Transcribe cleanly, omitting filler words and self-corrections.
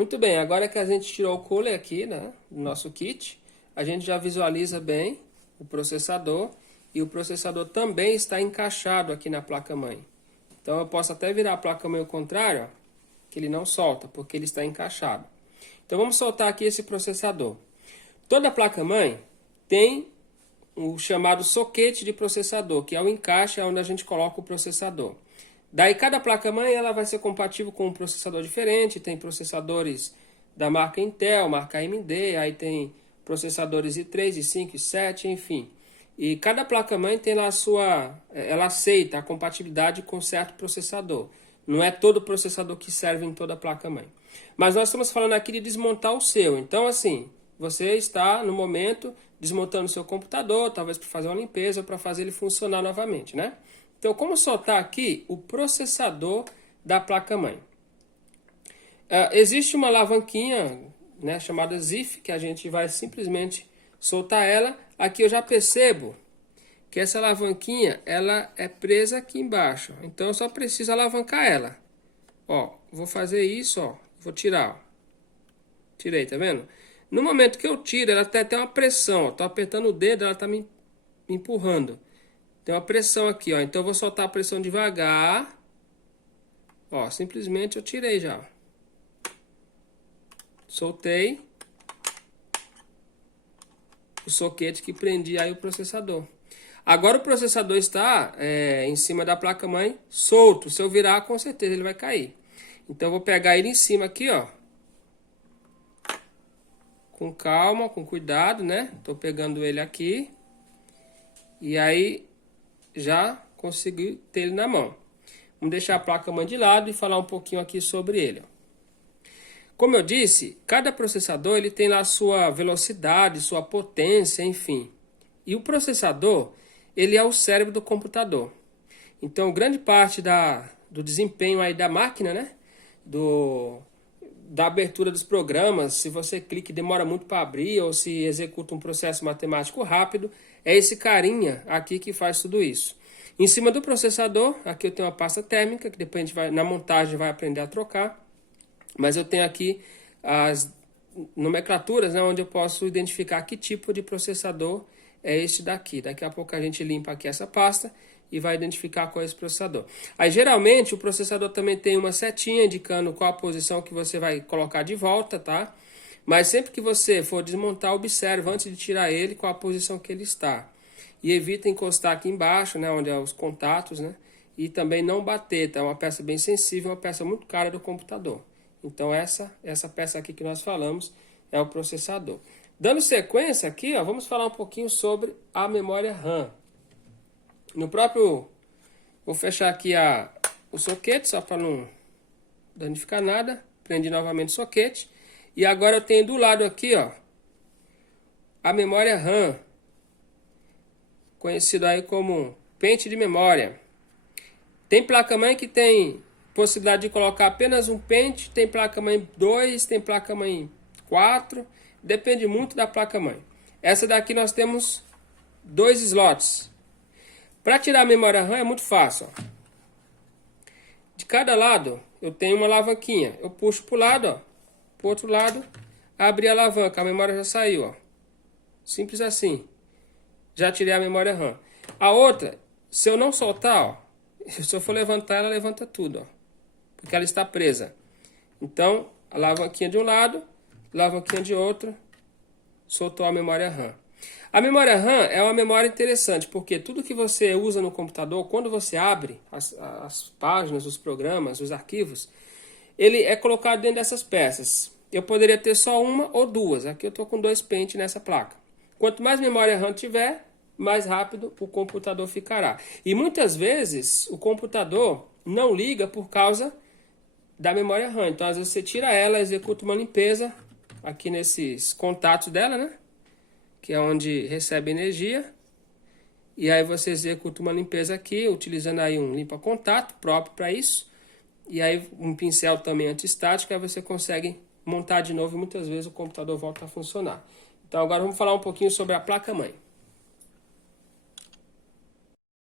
Muito bem, agora que a gente tirou o cooler aqui, né, do nosso kit, a gente já visualiza bem o processador e o processador também está encaixado aqui na placa-mãe. Então eu posso até virar a placa-mãe ao contrário, ó, que ele não solta, porque ele está encaixado. Então vamos soltar aqui esse processador. Toda placa-mãe tem o chamado soquete de processador, que é o encaixe onde a gente coloca o processador. Daí cada placa-mãe ela vai ser compatível com um processador diferente, tem processadores da marca Intel, marca AMD, aí tem processadores i3, i5, i7, enfim. E cada placa-mãe tem lá a sua, ela aceita a compatibilidade com certo processador. Não é todo processador que serve em toda placa-mãe. Mas nós estamos falando aqui de desmontar o seu. Então assim, você está no momento desmontando o seu computador, talvez para fazer uma limpeza ou para fazer ele funcionar novamente, né? Então, como soltar aqui o processador da placa-mãe? Existe uma alavanquinha, né, chamada ZIF, que a gente vai simplesmente soltar ela. Aqui eu já percebo que essa alavanquinha ela é presa aqui embaixo. Então, eu só preciso alavancar ela. Ó, vou fazer isso, ó, vou tirar. Ó. Tirei, tá vendo? No momento que eu tiro, ela tem até uma pressão. Estou apertando o dedo, ela está me empurrando. Tem uma pressão aqui, ó. Então eu vou soltar a pressão devagar. Ó, simplesmente eu tirei já. Soltei o soquete que prendia aí o processador. Agora o processador está em cima da placa-mãe solto. Se eu virar, com certeza ele vai cair. Então eu vou pegar ele em cima aqui, ó. Com calma, com cuidado, né? Tô pegando ele aqui. E aí já consegui ter ele na mão. Vamos deixar a placa-mãe de lado e falar um pouquinho aqui sobre ele. Como eu disse, cada processador ele tem lá sua velocidade, sua potência, enfim. E o processador, ele é o cérebro do computador. Então, grande parte do desempenho aí da máquina, né? Da abertura dos programas, se você clica e demora muito para abrir ou se executa um processo matemático rápido, é esse carinha aqui que faz tudo isso. Em cima do processador, aqui eu tenho uma pasta térmica, que depois a gente vai, na montagem vai aprender a trocar. Mas eu tenho aqui as nomenclaturas, né, onde eu posso identificar que tipo de processador é este daqui. Daqui a pouco a gente limpa aqui essa pasta e vai identificar qual é esse processador. Aí geralmente o processador também tem uma setinha indicando qual a posição que você vai colocar de volta, tá? Mas sempre que você for desmontar, observe antes de tirar ele qual a posição que ele está. E evita encostar aqui embaixo, né, onde é os contatos, né? E também não bater, tá? É uma peça bem sensível, uma peça muito cara do computador. Então essa peça aqui que nós falamos é o processador. Dando sequência aqui, ó, vamos falar um pouquinho sobre a memória RAM. No próprio, vou fechar aqui o soquete, só para não danificar nada. Prendi novamente o soquete. E agora eu tenho do lado aqui, ó, a memória RAM, conhecido aí como pente de memória. Tem placa-mãe que tem possibilidade de colocar apenas um pente, tem placa-mãe 2, tem placa-mãe 4, depende muito da placa-mãe. Essa daqui nós temos 2 slots. Para tirar a memória RAM é muito fácil. Ó. De cada lado eu tenho uma alavanquinha. Eu puxo para o lado, ó, para o outro lado, abri a alavanca, a memória já saiu. Ó. Simples assim. Já tirei a memória RAM. A outra, se eu não soltar, ó, se eu for levantar, ela levanta tudo. Ó, porque ela está presa. Então, a alavanquinha de um lado, alavanquinha de outro, soltou a memória RAM. A memória RAM é uma memória interessante, porque tudo que você usa no computador, quando você abre as páginas, os programas, os arquivos, ele é colocado dentro dessas peças. Eu poderia ter só uma ou duas. Aqui eu estou com 2 pentes nessa placa. Quanto mais memória RAM tiver, mais rápido o computador ficará. E muitas vezes o computador não liga por causa da memória RAM. Então, às vezes você tira ela, executa uma limpeza aqui nesses contatos dela, né? Que é onde recebe energia. E aí você executa uma limpeza aqui, utilizando aí um limpa-contato próprio para isso. E aí um pincel também anti-estático, aí você consegue montar de novo e muitas vezes o computador volta a funcionar. Então agora vamos falar um pouquinho sobre a placa-mãe.